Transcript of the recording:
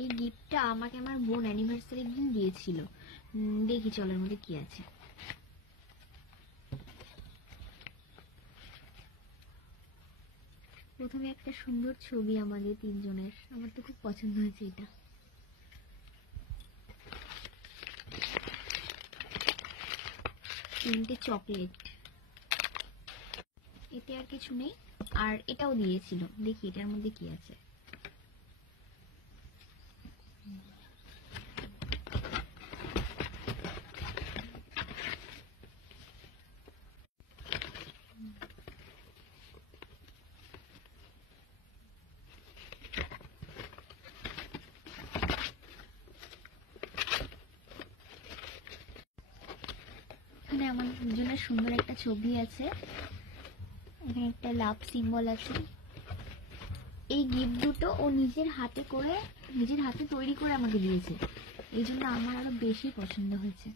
এই গিফটটা আমাকে আমার বোন অ্যানিভার্সারির দিন দিয়েছিল। দেখি চলো এর মধ্যে কি আছে। প্রথমে একটা সুন্দর ছবি আমাদের তিনজনের, আমার তো খুব পছন্দ হয়েছে এটা। তিনটে চকলেট, এতে আর কিছু নেই। আর এটাও দিয়েছিল, দেখি এটার মধ্যে কি আছে। এখানে আমাদের দুজনের সুন্দর একটা ছবি আছে, এখানে একটা লাভ সিম্বল আছে। এই গিফট দুটো ও নিজের হাতে তৈরি করে আমাকে দিয়েছে, এই জন্য আমার আরো বেশি পছন্দ হয়েছে।